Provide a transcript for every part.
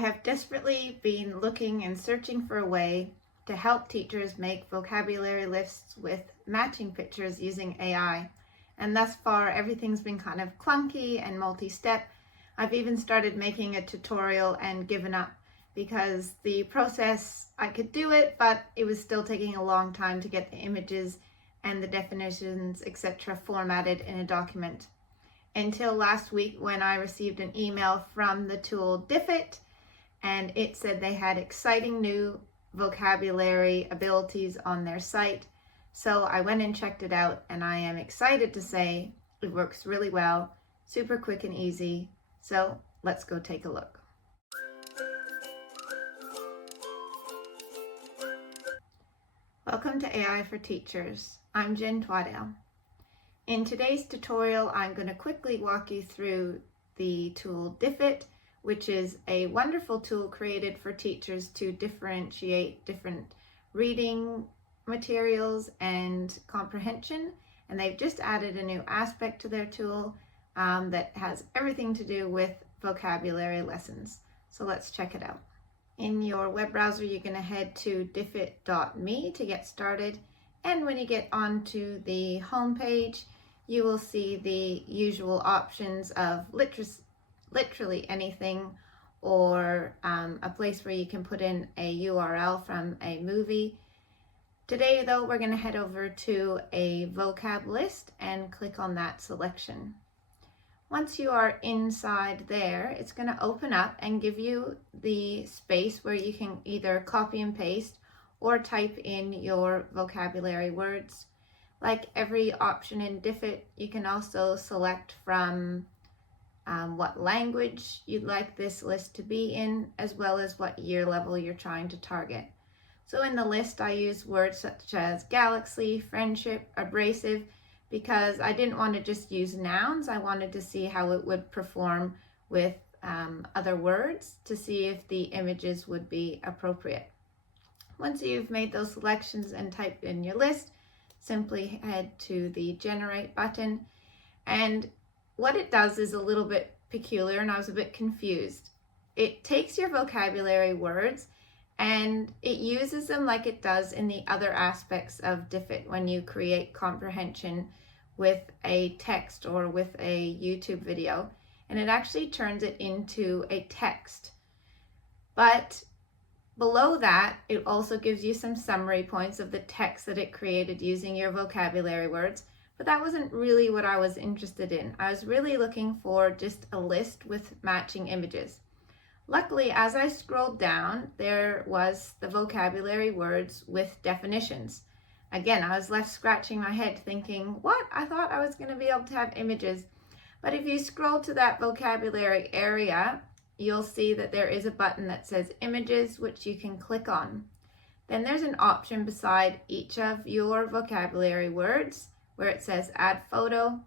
have desperately been looking and searching for a way to help teachers make vocabulary lists with matching pictures using AI. And thus far, everything's been kind of clunky and multi-step. I've even started making a tutorial and given up because the process, I could do it, but it was still taking a long time to get the images and the definitions, etc. formatted in a document. Until last week when I received an email from the tool Diffit, and it said they had exciting new vocabulary abilities on their site. So I went and checked it out, and I am excited to say it works really well, super quick and easy. So let's go take a look. Welcome to AI for Teachers. I'm Jen Twaddale. In today's tutorial, I'm going to quickly walk you through the tool Diffit, which is a wonderful tool created for teachers to differentiate different reading materials and comprehension. And they've just added a new aspect to their tool that has everything to do with vocabulary lessons. So let's check it out. In your web browser, you're going to head to diffit.me to get started. And when you get onto the home page, you will see the usual options of literally anything, or a place where you can put in a URL from a movie. Today though, we're going to head over to a vocab list and click on that selection. Once you are inside there, it's going to open up and give you the space where you can either copy and paste or type in your vocabulary words. Like every option in Diffit, you can also select from what language you'd like this list to be in, as well as what year level you're trying to target. So in the list, I use words such as galaxy, friendship, abrasive, because I didn't want to just use nouns. I wanted to see how it would perform with other words to see if the images would be appropriate. Once you've made those selections and typed in your list, simply head to the generate button, and what it does is a little bit peculiar, and I was a bit confused. It takes your vocabulary words and it uses them like it does in the other aspects of Diffit when you create comprehension with a text or with a YouTube video, and it actually turns it into a text. But below that, it also gives you some summary points of the text that it created using your vocabulary words. But that wasn't really what I was interested in. I was really looking for just a list with matching images. Luckily, as I scrolled down, there was the vocabulary words with definitions. Again, I was left scratching my head thinking, what? I thought I was going to be able to have images. But if you scroll to that vocabulary area, you'll see that there is a button that says images, which you can click on. Then there's an option beside each of your vocabulary words where it says add photo.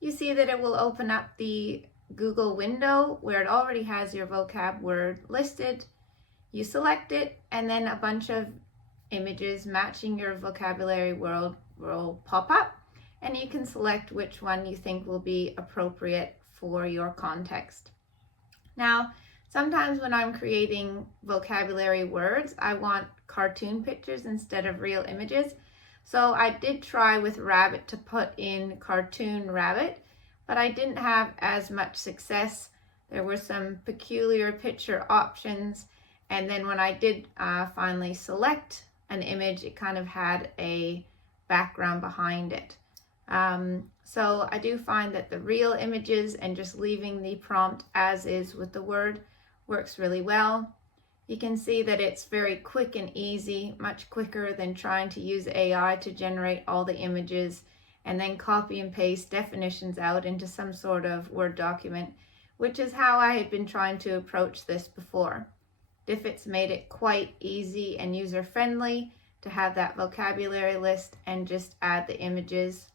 You see that it will open up the Google window where it already has your vocab word listed. You select it, and then a bunch of images matching your vocabulary word will pop up, and you can select which one you think will be appropriate for your context. Now, sometimes when I'm creating vocabulary words, I want cartoon pictures instead of real images. So I did try with rabbit to put in cartoon rabbit, but I didn't have as much success. There were some peculiar picture options, and then when I did finally select an image, it kind of had a background behind it. So I do find that the real images and just leaving the prompt as is with the word works really well. You can see that it's very quick and easy, much quicker than trying to use AI to generate all the images and then copy and paste definitions out into some sort of Word document, which is how I had been trying to approach this before. Diffit's made it quite easy and user-friendly to have that vocabulary list and just add the images.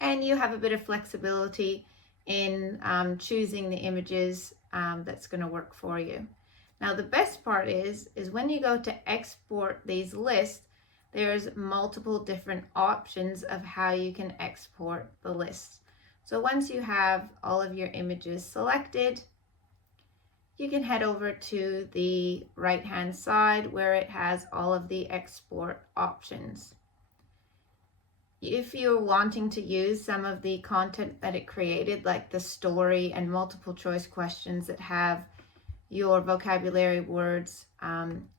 And you have a bit of flexibility in choosing the images that's going to work for you. Now, the best part is when you go to export these lists, there's multiple different options of how you can export the lists. So once you have all of your images selected, you can head over to the right-hand side where it has all of the export options. If you're wanting to use some of the content that it created, like the story and multiple choice questions that have your vocabulary words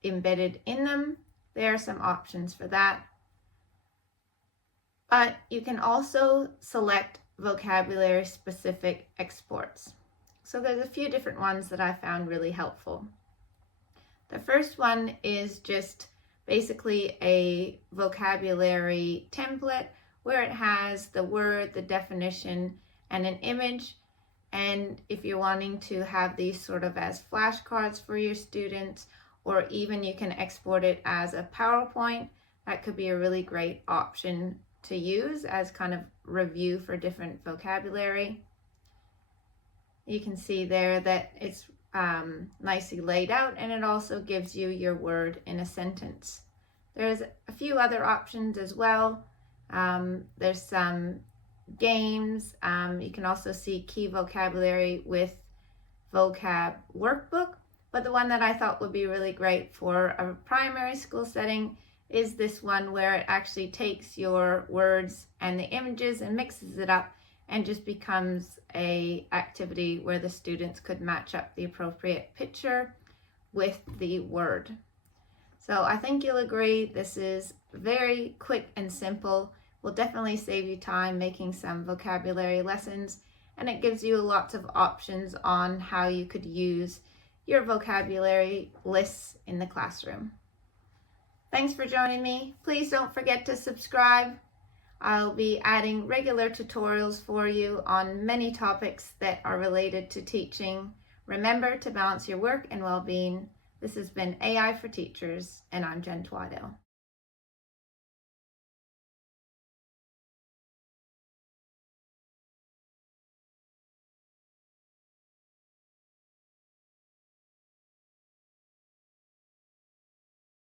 embedded in them, there are some options for that. But you can also select vocabulary specific exports. So there's a few different ones that I found really helpful. The first one is just basically a vocabulary template where it has the word, the definition, and an image. And if you're wanting to have these sort of as flashcards for your students, or even you can export it as a PowerPoint, that could be a really great option to use as kind of review for different vocabulary. You can see there that it's nicely laid out, and it also gives you your word in a sentence. There's a few other options as well. There's some games. You can also see key vocabulary with vocab workbook, but the one that I thought would be really great for a primary school setting is this one where it actually takes your words and the images and mixes it up and just becomes a activity where the students could match up the appropriate picture with the word. So I think you'll agree this is very quick and simple. Will definitely save you time making some vocabulary lessons, and it gives you lots of options on how you could use your vocabulary lists in the classroom. Thanks for joining me. Please don't forget to subscribe. I'll be adding regular tutorials for you on many topics that are related to teaching. Remember to balance your work and well-being. This has been AI for Teachers, and I'm Jen Twaddell.